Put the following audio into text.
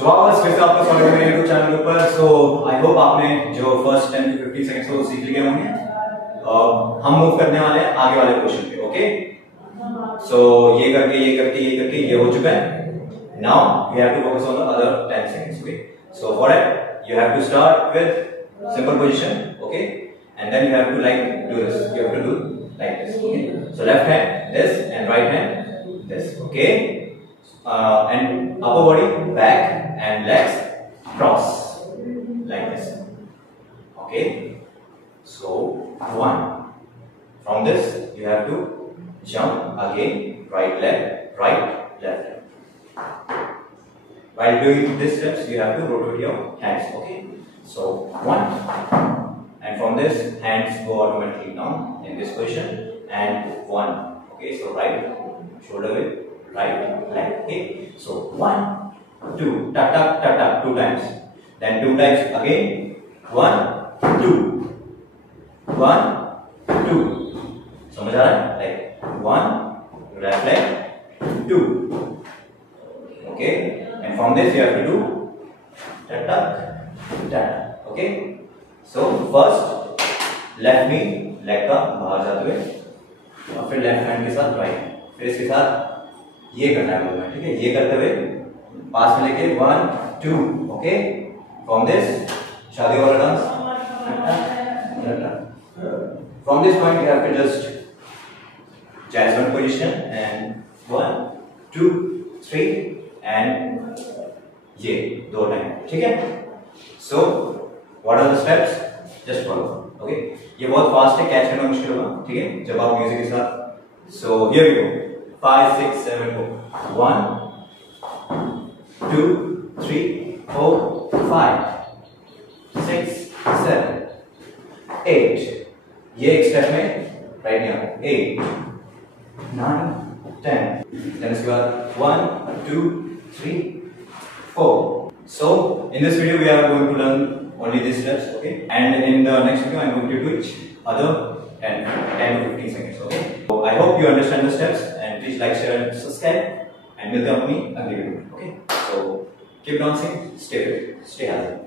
So वापस फिर से आपका स्वागत है मेरे यूट्यूब चैनल पर। सो आई होप आपने जो फर्स्ट 10 to 15 सेकंड्स को सीख लिए होंगे। हम मूव करने वाले हैं आगे वाले क्वेश्चन पे। ओके, सो ये करके ये हो चुका है। Now we have to focus on the other 10 seconds. Okay, so for it you have to start with simple position. Okay, and then you have to like do this, you have to do like this. Okay, so left hand this and right hand this. Okay, and upper body back and legs cross like this. Okay, so one. From this you have to jump again, right leg, right, left leg. While doing these steps you have to rotate your hands. Okay, so one, and from this hands go automatically down in this position, and one. Okay, so right shoulder with right leg. Okay, so 1 2 tap tap tap tap 2 times, then 2 times again, 1 2 1 2. समझ आ रहा है? Like 1 left leg 2. Okay, and from this you have to do tap tap tap. Okay, so first left knee leg का बाहर जाते हुए, और फिर left hand के साथ राइट हैंड, फिर इसके साथ ये करना है मूवमेंट। ठीक है, ये करते हुए पास में लेके 1 2. ओके, फ्रॉम दिस शादी वाला डांस। From this point you have to just jasmine position and 1 2 3 and ये 2 टाइम। ठीक है, so what are the steps, just follow. Okay, ये बहुत फास्ट है, कैच करना मुश्किल होगा। ठीक है, जब आप म्यूजिक के साथ। So here we go, 5 6 7 4 1 2 3 4 5 6 7 8। ये एक स्टेप में राइट नाउ 8 9 10। देन इसके बाद 1 2 3 4। So in this video we are going to learn only these steps. Okay, and in the next video I am going to do each other 10 to 15 seconds. Okay, so I hope you understand the steps, and please like, share and subscribe, and मिलते हैं अपनी अगली video में। Okay, so keep dancing, stay fit, stay healthy.